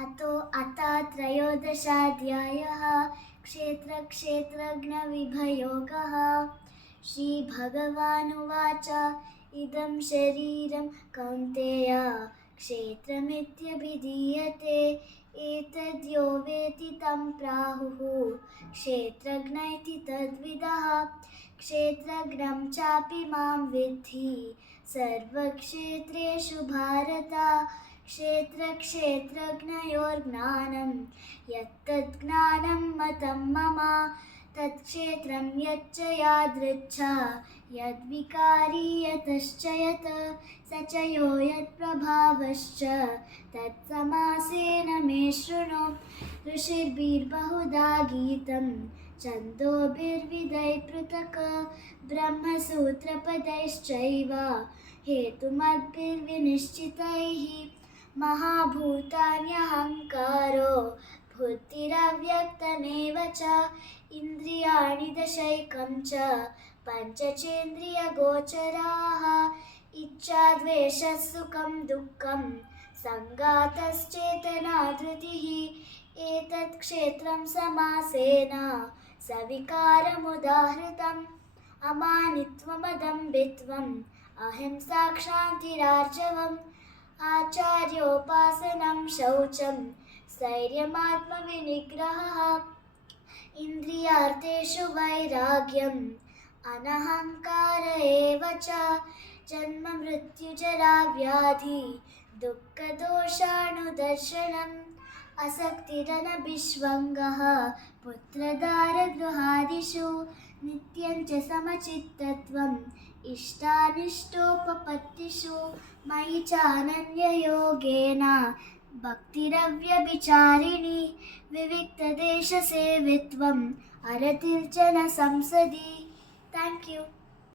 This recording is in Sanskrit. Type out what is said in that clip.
अथ त्रयोदशाध्यायः क्षेत्रक्षेत्रज्ञविभयोगः। श्रीभगवानुवाच इदं शरीरं कौन्तेय क्षेत्रमित्यभिधीयते। एतद्यो वेत्ति तं प्राहुः क्षेत्रज्ञ इति तद्विदः। क्षेत्रज्ञं चापि मां विद्धि सर्वक्षेत्रेषु भारत। क्षेत्रक्षेत्रज्ञयोर्ज्ञानं यत्तज्ज्ञानं मतं मम। तत्क्षेत्रं यच्च यादृच्छा यद्विकारी यतश्च यत् स च यो यत्प्रभावश्च तत्समासेन मे शृणु। ऋषिर्भिर्बहुधा गीतं छन्दोभिर्विधैः पृथक् ब्रह्मसूत्रपदैश्चैव हेतुमद्भिर्विनिश्चितैः। महाभूतान्यहङ्कारो बुद्धिरव्यक्तमेव च इन्द्रियाणि दशैकं च पञ्चचेन्द्रियगोचराः। इच्छा द्वेषः सुखं दुःखं सङ्घातश्चेतना धृतिः। एतत् क्षेत्रं समासेन सविकारमुदाहृतम्। अमानित्वमदम्भित्वम् अहिंसा क्षान्तिरार्जवम् आचार्योपासनं शौचं स्थैर्यमात्मविनिग्रहः। इन्द्रियार्थेषु वैराग्यम् अनहङ्कार एव च जन्म मृत्युजरा व्याधि दुःखदोषाणुदर्शनम् असक्तिरनभिष्वङ्गः पुत्रदारगृहादिषु नित्यं च समचित्तत्वम् इष्टानिष्टोपपत्तिषु मयि चानन्ययोगेन भक्तिरव्यभिचारिणी विविक्तदेशसेवित्वम् अरतिर्जन संसदि। Thank you.